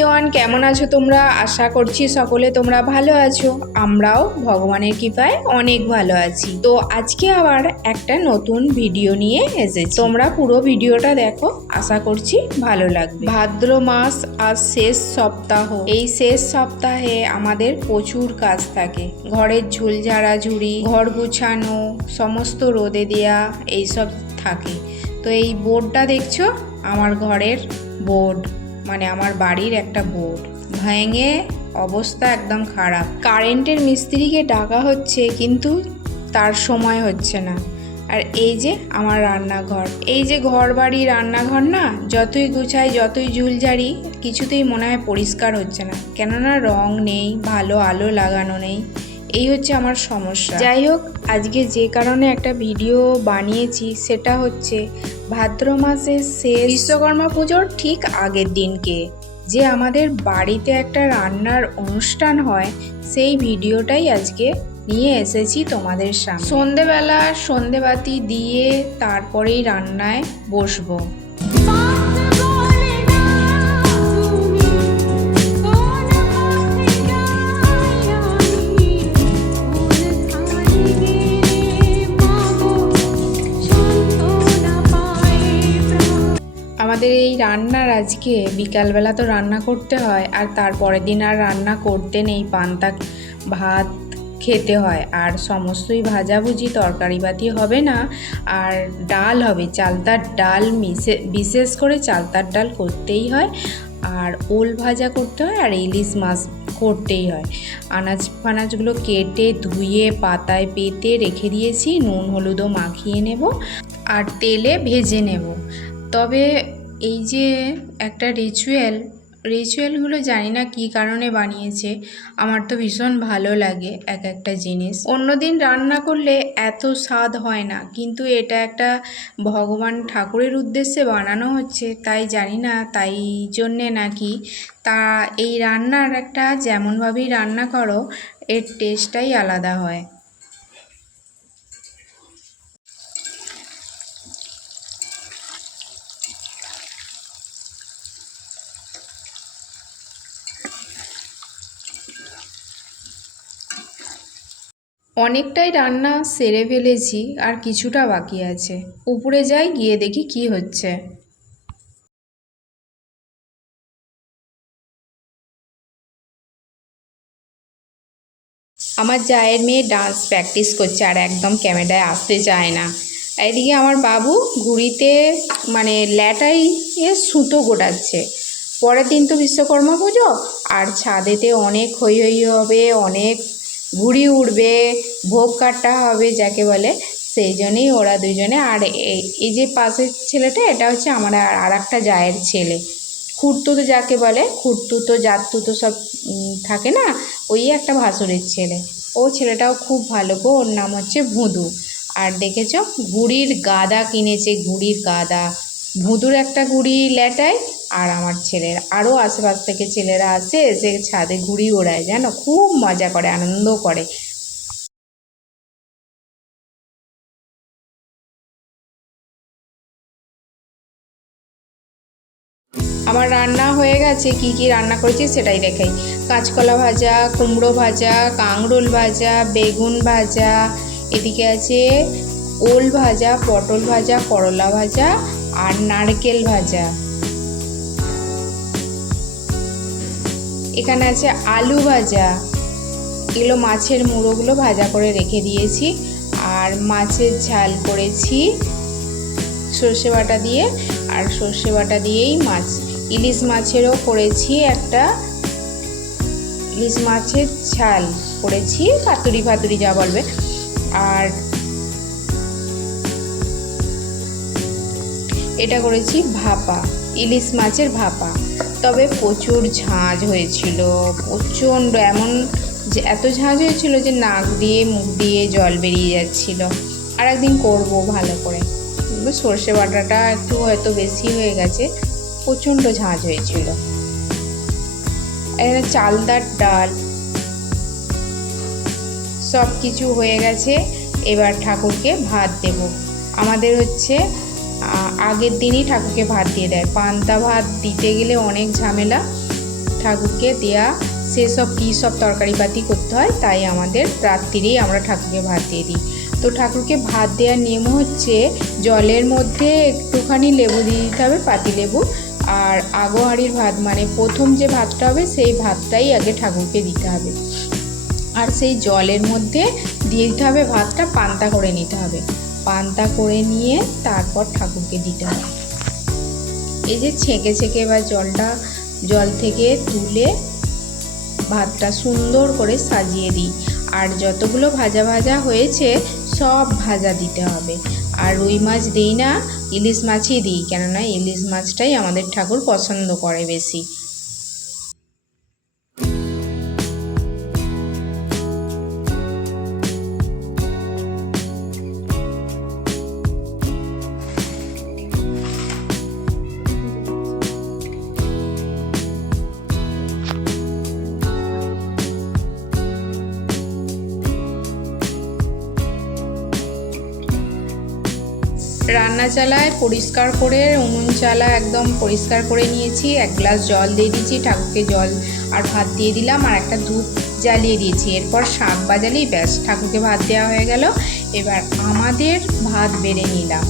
Everyone কেমন আছো তোমরা? আশা করছি সকলে তোমরা ভালো আছো। আমরাও ভগবানের কৃপায় অনেক ভালো আছি। তো আজকে আবার একটা নতুন ভিডিও নিয়ে এসেছি। তোমরা পুরো ভিডিওটা দেখো, আশা করছি ভালো লাগবে। ভাদ্র মাস আর শেষ সপ্তাহ। এই শেষ সপ্তাহে আমাদের প্রচুর কাজ থাকে। ঘরের ঝুল ঝাড়াঝুড়ি, ঘর গুছানো, সমস্ত রোদে দেয়া, এইসব থাকে। তো এই বোর্ডটা দেখছ? আমার ঘরের বোর্ড মানে আমার বাড়ির একটা বোর্ড। ভেঙে অবস্থা একদম খারাপ। কারেন্টের মিস্ত্রিকে ডাকা হচ্ছে, কিন্তু তার সময় হচ্ছে না। আর এই যে আমার রান্নাঘর, এই যে ঘর বাড়ি রান্নাঘর না, যতই গুছাই, যতই ঝুল ঝাড়ি, কিছুতেই মনে হয় পরিষ্কার হচ্ছে না। কেননা রং নেই, ভালো আলো লাগানো নেই। এই হচ্ছে আমার সমস্যা। যাই হোক আজকে যে কারণে একটা ভিডিও বানিয়েছি সেটা হচ্ছে ভাদ্র মাসের শেষ বিশ্বকর্মা পুজোর ঠিক আগের দিনকে যে আমাদের বাড়িতে একটা রান্নার অনুষ্ঠান হয় সেই ভিডিওটাই আজকে নিয়ে এসেছি তোমাদের সামনে। সন্ধেবেলা সন্ধেবাতি দিয়ে তারপরেই রান্নায় বসবো। রান্নার আজকে বিকালবেলা তো রান্না করতে হয় আর তারপরের দিন আর রান্না করতে নেই, পান্তা, ভাত খেতে হয়। আর সমস্তই ভাজাভুজি তরকারি তরকারিবাতি হবে না। আর ডাল হবে, চালতার ডাল মিশে, বিশেষ করে চালতার ডাল করতেই হয়। আর ওল ভাজা করতে হয় আর ইলিশ মাছ করতেই হয়। আনাজ ফানাজগুলো কেটে, ধুয়ে, পাতায় পেতে রেখে দিয়েছি। নুন, হলুদও মাখিয়ে নেব আর তেলে ভেজে নেব। তবে এই যে একটা রিচুয়াল রিচুয়ালগুলো জানি না কী কারণে বানিয়েছে, আমার তো ভীষণ ভালো লাগে এক একটা জিনিস। অন্যদিন রান্না করলে এত স্বাদ হয় না, কিন্তু এটা একটা ভগবান ঠাকুরের উদ্দেশ্যে বানানো হচ্ছে, তাই জানি না, তাই জন্যে নাকি। তা এই রান্নার একটা যেমনভাবেই রান্না করো, এর টেস্টটাই আলাদা হয়। অনেকটাই রান্না সেরে ফেলেছি, আর কিছুটা বাকি আছে। উপরে যাই, গিয়ে দেখি কি হচ্ছে। আমার জায়ের মেয়ে ডান্স প্র্যাকটিস করছে, আর একদম ক্যামেরায় আসতে চায় না। এদিকে আমার বাবু ঘুড়িতে মানে ল্যাটাই এ সুতো গোটাচ্ছে। পরের দিন তো বিশ্বকর্মা পুজো, আর ছাদেতে অনেক হই হই হবে, অনেক ঘুড়ি উড়বে ভোগ কাটা হবে যাকে বলে, সেই জন্যই ওরা দুজনে, আর এই যে পাশের ছেলেটা, এটা হচ্ছে আমার আর একটা জায়ের ছেলে। খুঁড়তুতো যাকে বলে খুঁড়তুতো জাততুতো সব থাকে না? ওই একটা ভাসুরের ছেলে। ও ছেলেটাও খুব ভালো গো, ওর নাম হচ্ছে ভুঁদু। আর দেখেছ? ঘুড়ির গাদা কিনেছে ঘুড়ির গাদা। ভুঁদুর একটা ঘুড়ি ল্যাটায় আর আমার ছেলের। আরও আশেপাশ থেকে ছেলেরা আসে, এসে ছাদে ঘুড়ি ওড়ায়, জানো? খুব মজা করে, আনন্দ করে। আমার রান্না হয়ে গেছে, কি কি রান্না করেছি সেটাই দেখাই। কাঁচকলা ভাজা, কুমড়ো ভাজা কাংরোল ভাজা, বেগুন ভাজা, এদিকে আছে ওল ভাজা, পটল ভাজা, করলা ভাজা আর নারকেল ভাজা। এখানে আছে আলু ভাজা। এগুলো মাছের মুড়োগুলো ভাজা করে রেখে দিয়েছি। আর মাছের ঝাল করেছি সর্ষে বাটা দিয়ে। আর সর্ষে বাটা দিয়েই মাছ, ইলিশ মাছেরও করেছি একটা। ইলিশ মাছের ঝাল করেছি পাতুরি ফাতুরি যা বলবে। আর এটা করেছি ভাপা, ইলিশ মাছের ভাপা। তবে প্রচুর ঝাঁঝ হয়েছিল, প্রচণ্ড এমন যে এত ঝাঁঝ হয়েছিল যে নাক দিয়ে, মুখ দিয়ে জল বেরিয়ে যাচ্ছিল। আর একদিন করব ভালো করে। সর্ষে বাটাটা একটু হয়তো বেশি হয়ে গেছে, প্রচণ্ড ঝাঁঝ হয়েছিল। এখানে চালদার ডাল। সব কিছু হয়ে গেছে, এবার ঠাকুরকে ভাত দেব। আমাদের হচ্ছে আগের দিনই ঠাকুরকে ভাত দিয়ে দেয়। পান্তা ভাত দিতে গেলে অনেক ঝামেলা। ঠাকুরকে দেয়া সেসব কী সব তরকারিপাতি করতে হয়, তাই আমাদের রাত্রিরেই আমরা ঠাকুরকে ভাত দিয়ে দিই। তো ঠাকুরকে ভাত দেওয়ার নিয়ম হচ্ছে, জলের মধ্যে একটুখানি লেবু দিয়ে দিতে হবে, পাতি লেবু। আর আগো হাঁড়ির ভাত মানে প্রথম যে ভাতটা হবে, সেই ভাতটাই আগে ঠাকুরকে দিতে হবে। আর সেই জলের মধ্যে দিয়ে দিতে হবে ভাতটা, পান্তা করে নিতে হবে। পান্তা করে নিয়ে তারপর ঠাকুরকে দিতে হবে এই যে ছেঁকে ছেঁকে বা জলটা, জল থেকে তুলে ভাতটা সুন্দর করে সাজিয়ে দিই। আর যতগুলো ভাজা ভাজা হয়েছে, সব ভাজা দিতে হবে। আর রুই মাছ দিই না, ইলিশ মাছই দিই। কেননা ইলিশ মাছটাই আমাদের ঠাকুর পছন্দ করে বেশি। রান্না চালায় পরিষ্কার করে, উনুন চালা একদম পরিষ্কার করে নিয়েছি। এক গ্লাস জল দিয়ে দিয়েছি, ঠাকুরকে জল আর ভাত দিয়ে দিলাম আর একটা ধূপ জ্বালিয়ে দিয়েছি। এরপর শাক বাজালেই ব্যাস, ঠাকুরকে ভাত দেওয়া হয়ে গেল। এবার আমাদের ভাত বেড়ে নিলাম।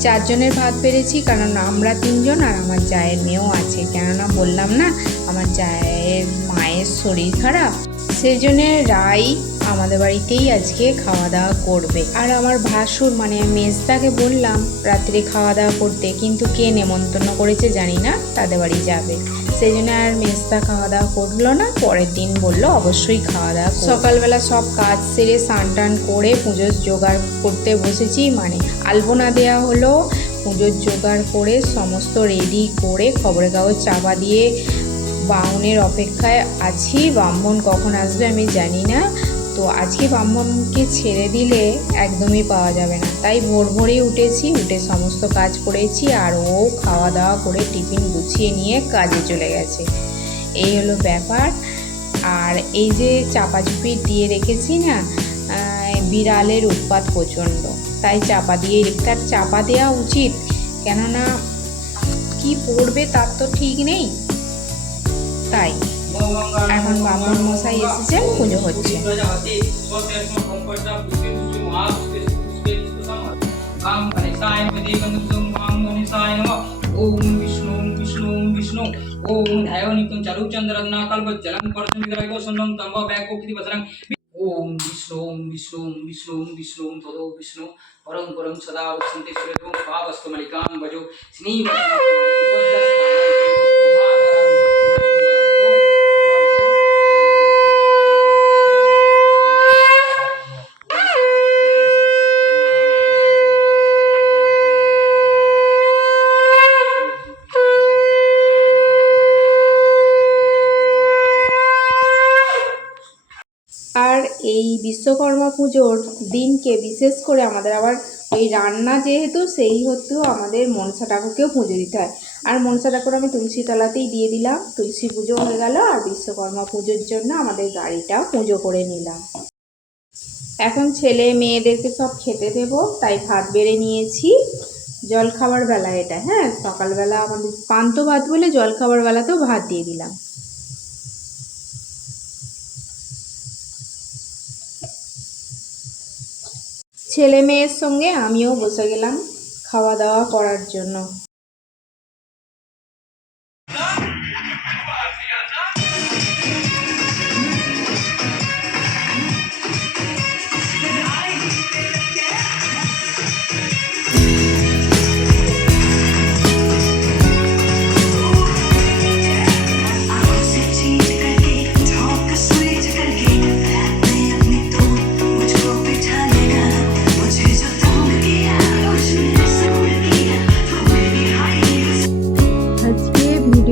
চারজনের ভাত বেড়েছি কারণ আমরা তিনজন আর আমার জায়ের মেয়েও আছে। কেননা বললাম না, আমার জায়ের মায়ের শরীর খারাপ। সেই জন্যে রাই আমাদের বাড়িতেই আজকে খাওয়া দাওয়া করবে। আর আমার ভাসুর মানে মেজদাকে বললাম, রাত্রে খাওয়া দাওয়া করতে, কিন্তু কে নেমন্তন্ন করেছে জানি না, তাদের বাড়ি যাবে। সেই জন্য আর মেজদা খাওয়া দাওয়া করল না, পরের দিন বলল অবশ্যই খাওয়া দাওয়া সকালবেলা সব কাজ সেরে স্নান টান করে পুজোর জোগাড় করতে বসেছি মানে আলপনা দেওয়া হলো, পুজোর জোগাড় করে সমস্ত রেডি করে খবরের কাগজ চাপা দিয়ে বাউনের অপেক্ষায় আছি, ব্রাহ্মণ কখন আসবে আমি জানি না। তো আজকে ব্রাহ্মণকে ছেড়ে দিলে একদমই পাওয়া যাবে না। তাই ভোর ভোরেই উঠেছি, উঠে সমস্ত কাজ করেছি আর ও খাওয়া দাওয়া করে টিফিন গুছিয়ে নিয়ে কাজে চলে গেছে। এই হলো ব্যাপার। আর এই যে চাপাচুপি দিয়ে রেখেছি না বিড়ালের উৎপাত প্রচণ্ড। তাই চাপা দিয়ে, তার চাপা দেওয়া উচিত। কেননা কি পড়বে তার তো ঠিক নেই। তাই। এখন ব্রাহ্মণ মশাই এসেছেন পুজো হচ্ছে ओम विष्णु विष्णु विष्णु ओम ध्यायोनित्यं चारुचन्द्ररत्नाकल्पजलं कर्तुमिदरगो सन्नं तम्ब बैकोक्ति वसनं ओम विष्णु विष्णु विष्णु विष्णु तदो विष्णु परं परं सदा वसन्ते सुरतो भावस्तु मलिकां भजो আর এই বিশ্বকর্মা পুজোর দিনকে বিশেষ করে আমাদের আবার ওই রান্না যেহেতু, সেই হতেও আমাদের মনসা ঠাকুরকেও পুজো দিতে হয়। আর মনসা ঠাকুর আমি তুলসী তলাতেই দিয়ে দিলাম। তুলসী পুজো হয়ে গেল আর বিশ্বকর্মা পুজোর জন্য আমাদের গাড়িটাও পুজো করে নিলাম। এখন ছেলে মেয়েদেরকে সব খেতে দেব, তাই ভাত বেড়ে নিয়েছি। জল খাবার বেলা এটা হ্যাঁ? সকালবেলা আমাদের পান্তা ভাত বলে জল খাবার বেলাতেও ভাত দিয়ে দিলাম। ছেলে মেয়ের সঙ্গে আমিও বসে গেলাম খাওয়া দাওয়া করার জন্য।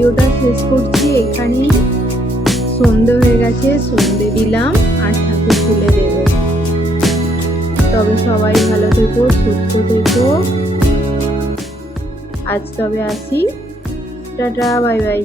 ভিডিওটা শেষ করছি। এখানে সন্ধে হয়ে গেছে, সন্ধে দিলাম আর ঠাকুর তুলে দেব। তবে সবাই ভালো থেকো, সুস্থ থেকো। আজ তবে আসি। Tata, bye bye.